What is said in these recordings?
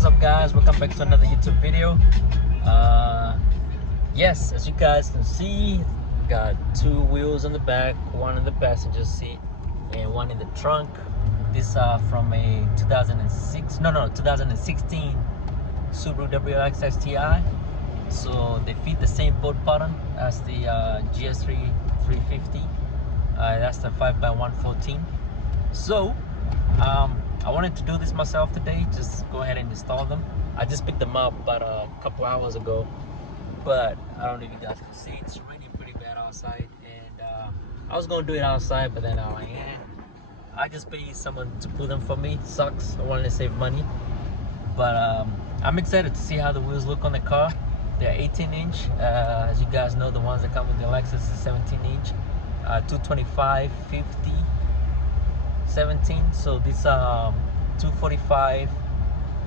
what's up guys, welcome back to another YouTube video. Yes, as you guys can see, got two wheels on the back, one in the passenger seat and one in the trunk. These are from a 2016 Subaru WRX STI. So they fit the same bolt pattern as the GS350. That's the 5x114. So I wanted to do this myself today, just go ahead and install them. I just picked them up about a couple hours ago, but I don't know if you guys can see, it's raining pretty bad outside, and I was gonna do it outside, but then I was like, I just paid someone to put them for me. Sucks, I wanted to save money. But I'm excited to see how the wheels look on the car. They're 18-inch. As you guys know, the ones that come with the Lexus is 17-inch, 225, 50, 17. So this 245,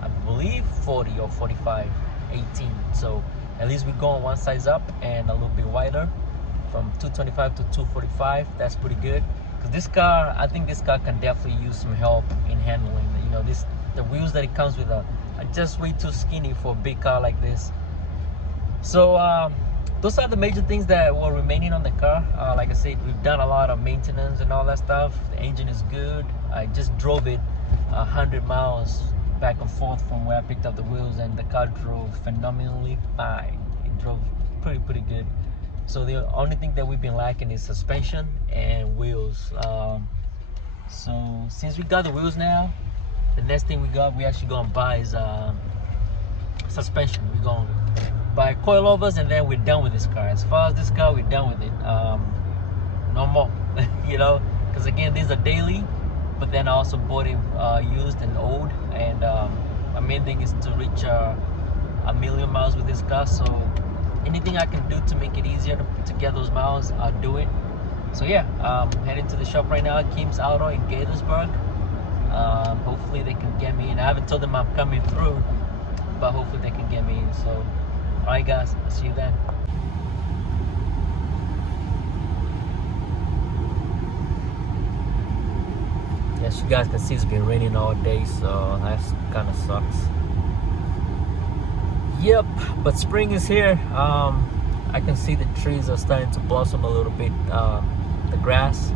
I believe 40 or 45, 18. So at least we go on one size up and a little bit wider, from 225 to 245. That's pretty good, because this car, I think this car can definitely use some help in handling. You know, the wheels that it comes with are just way too skinny for a big car like this. So those are the major things that were remaining on the car. Like I said, we've done a lot of maintenance and all that stuff. The engine is good. I just drove it 100 miles back and forth from where I picked up the wheels, and the car drove phenomenally fine. It drove pretty good. So the only thing that we've been lacking is suspension and wheels. So since we got the wheels now, the next thing we actually gonna buy is suspension. We're gonna buy coilovers, and then we're done with this car. As far as this car, we're done with it. No more, you know, because again, these are daily, but then I also bought it used and old, and my main thing is to reach 1,000,000 miles with this car. So anything I can do to make it easier to get those miles, I'll do it. So yeah, heading to the shop right now, Kim's Auto in Gaithersburg. Hopefully they can get me in. I haven't told them I'm coming through, but hopefully they can get me in. So alright guys, I'll see you then. Yes, you guys can see it's been raining all day, so that kind of sucks. Yep, but spring is here. I can see the trees are starting to blossom a little bit. The grass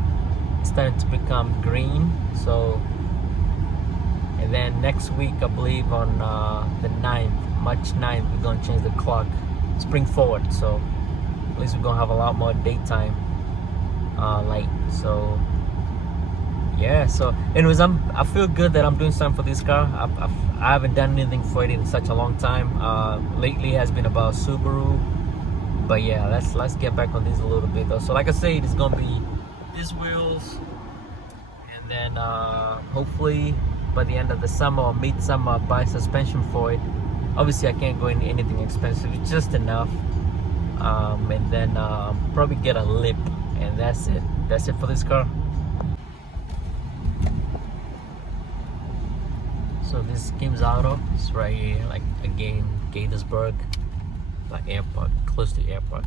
is starting to become green. So, and then next week, I believe on the 9th, March 9th, we're gonna change the clock, spring forward. So at least we're gonna have a lot more daytime light. So yeah, so anyways, I feel good that I'm doing something for this car. I haven't done anything for it in such a long time. Lately it has been about Subaru, but yeah, let's get back on this a little bit though. So like I said, it's gonna be these wheels, and then hopefully by the end of the summer or mid-summer, I'll buy suspension for it. Obviously I can't go in anything expensive, it's just enough. And then probably get a lip, and that's it for this car. So this is Kim's Auto. It's right here, like again, Gaithersburg, like airport, close to the airport.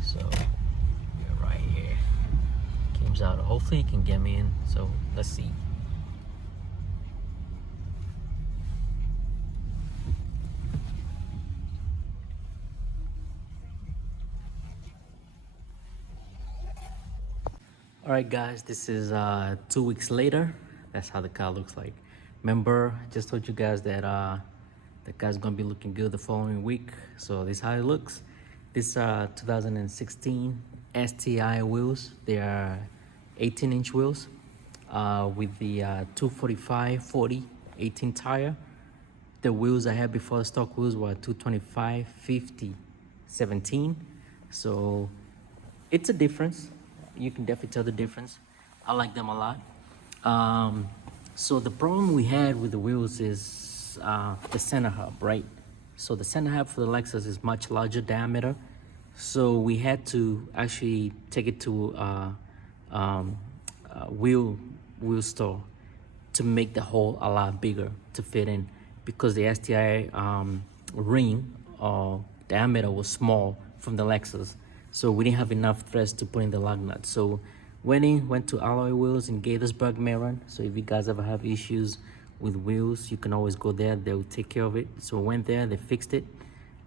So we're right here, Kim's Auto. Hopefully he can get me in. So let's see. Alright guys, this is 2 weeks later. That's how the car looks like. Remember, I just told you guys that the car's gonna be looking good the following week. So this is how it looks. This 2016 STI wheels. They are 18-inch wheels with the 245 40 18 tire. The wheels I had before, the stock wheels, were 225 50 17. So it's a difference. You can definitely tell the difference. I like them a lot. So the problem we had with the wheels is the center hub, right? So the center hub for the Lexus is much larger diameter. So we had to actually take it to wheel store to make the hole a lot bigger to fit in, because the STI ring or diameter was small from the Lexus. So we didn't have enough threads to put in the lug nut. So went to alloy wheels in Gaithersburg, Maryland. So if you guys ever have issues with wheels, you can always go there, they'll take care of it. So I went there, they fixed it,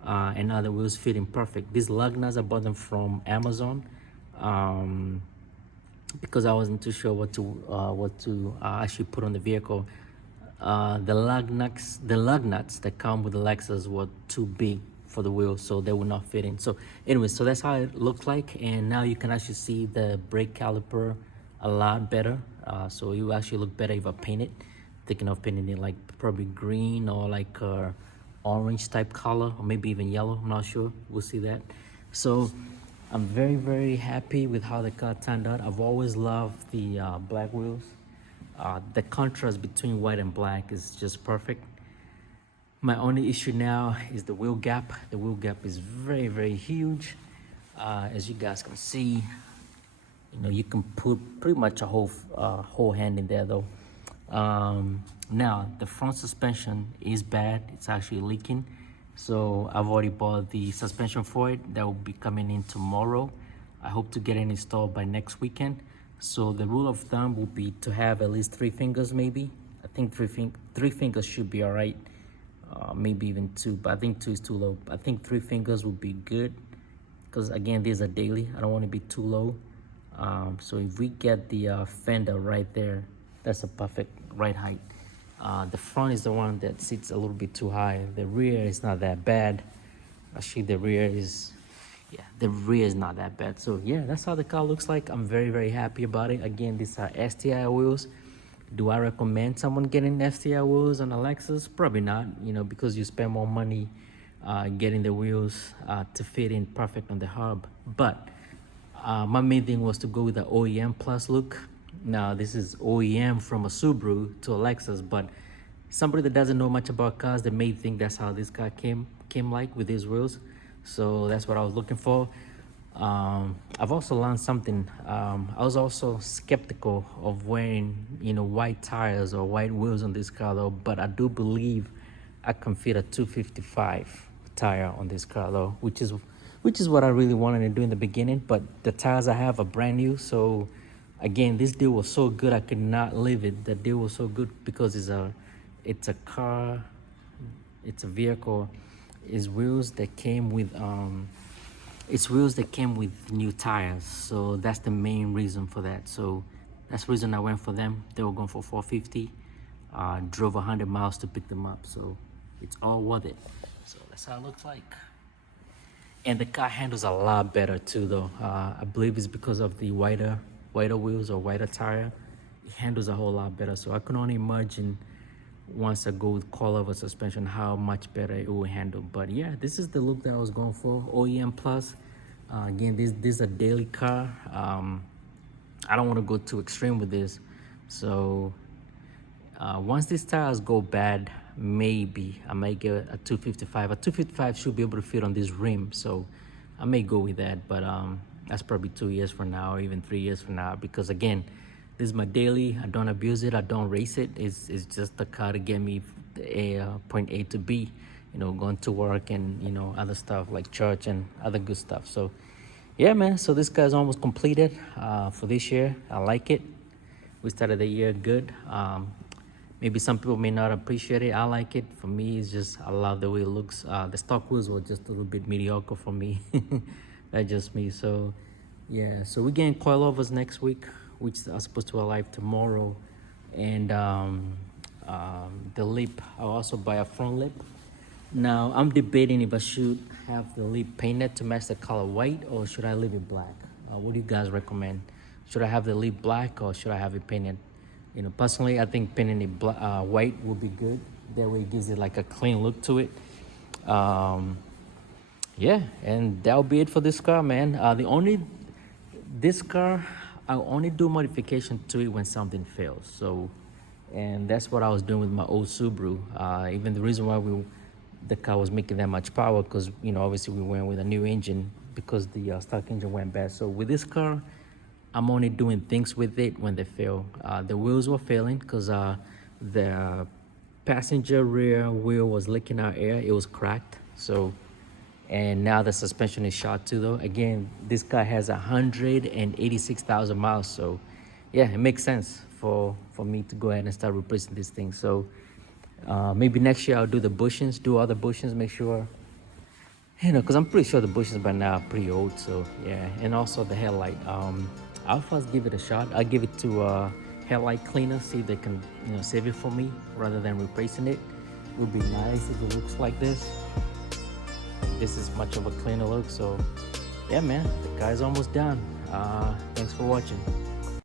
and now the wheels fit in perfect. These lug nuts, I bought them from Amazon, because I wasn't too sure what to actually put on the vehicle. The lug nuts that come with the Lexus were too big for the wheels, so they would not fit in. So anyway, so that's how it looked like, and now you can actually see the brake caliper a lot better. So it will actually look better if I paint it. Thinking of painting it like probably green or like orange type color, or maybe even yellow. I'm not sure. We'll see that. So I'm very happy with how the car turned out. I've always loved the black wheels. The contrast between white and black is just perfect. My only issue now is the wheel gap. The wheel gap is very huge. As you guys can see, you know, you can put pretty much a whole hand in there though. Now the front suspension is bad. It's actually leaking. So I've already bought the suspension for it. That will be coming in tomorrow. I hope to get it installed by next weekend. So the rule of thumb will be to have at least 3 fingers maybe. I think three fingers should be all right. Maybe even 2, but I think 2 is too low. I think 3 fingers would be good, because again, these are daily. I don't want to be too low. So if we get the fender right there, that's a perfect right height. The front is the one that sits a little bit too high. The rear is not that bad. Actually, the rear is not that bad. So yeah, that's how the car looks like. I'm very happy about it. Again, these are STI wheels. Do I recommend someone getting STI wheels on a Lexus? Probably not, you know, because you spend more money getting the wheels to fit in perfect on the hub. But my main thing was to go with the OEM plus look. Now this is OEM from a Subaru to a Lexus, but somebody that doesn't know much about cars, they may think that's how this car came like with these wheels. So that's what I was looking for. I've also learned something. I was also skeptical of wearing, you know, white tires or white wheels on this car though, but I do believe I can fit a 255 tire on this car though, which is what I really wanted to do in the beginning. But the tires I have are brand new, so again, this deal was so good I could not leave it. The deal was so good because it's a car, it's a vehicle. It's wheels that came with new tires, so that's the main reason for that. So that's the reason I went for them. They were going for $450. Drove 100 miles to pick them up, so it's all worth it. So that's how it looks like. And the car handles a lot better too though. I believe it's because of the wider wheels or wider tire. It handles a whole lot better, so I can only imagine once I go with coilover suspension how much better it will handle. But yeah, this is the look that I was going for. OEM plus. Again, this is a daily car. I don't want to go too extreme with this, so once these tires go bad, maybe I might get a 255. A 255 should be able to fit on this rim, so I may go with that. But that's probably 2 years from now, or even 3 years from now, because again, this is my daily. I don't abuse it. I don't race it. It's just a car to get me point A to B, you know, going to work and, you know, other stuff like church and other good stuff. So yeah, man, so this guy's almost completed for this year. I like it. We started the year good. Maybe some people may not appreciate it. I like it. For me, it's just, I love the way it looks. The stock wheels were just a little bit mediocre for me. That's just me. So yeah, so we're getting coilovers next week, which are supposed to arrive tomorrow. And the lip, I'll also buy a front lip. Now I'm debating if I should have the lip painted to match the color white, or should I leave it black? What do you guys recommend? Should I have the lip black, or should I have it painted? You know, personally, I think painting it white would be good. That way it gives it like a clean look to it. Yeah, and that'll be it for this car, man. This car, I'll only do modification to it when something fails. So, and that's what I was doing with my old Subaru. Even the reason why the car was making that much power, because, you know, obviously we went with a new engine because the stock engine went bad. So with this car, I'm only doing things with it when they fail. The wheels were failing because the passenger rear wheel was leaking out air. It was cracked. So, and now the suspension is shot too though. Again, this car has 186,000 miles. So yeah, it makes sense for me to go ahead and start replacing this thing. So Maybe next year I'll do the bushings, do other bushings, make sure, you know, because I'm pretty sure the bushings by now are pretty old. So yeah, and also the headlight. I'll first give it a shot. I'll give it to headlight cleaner, see if they can, you know, save it for me rather than replacing it. It would be nice if it looks like this. This is much of a cleaner look. So yeah, man, the car's almost done. Thanks for watching.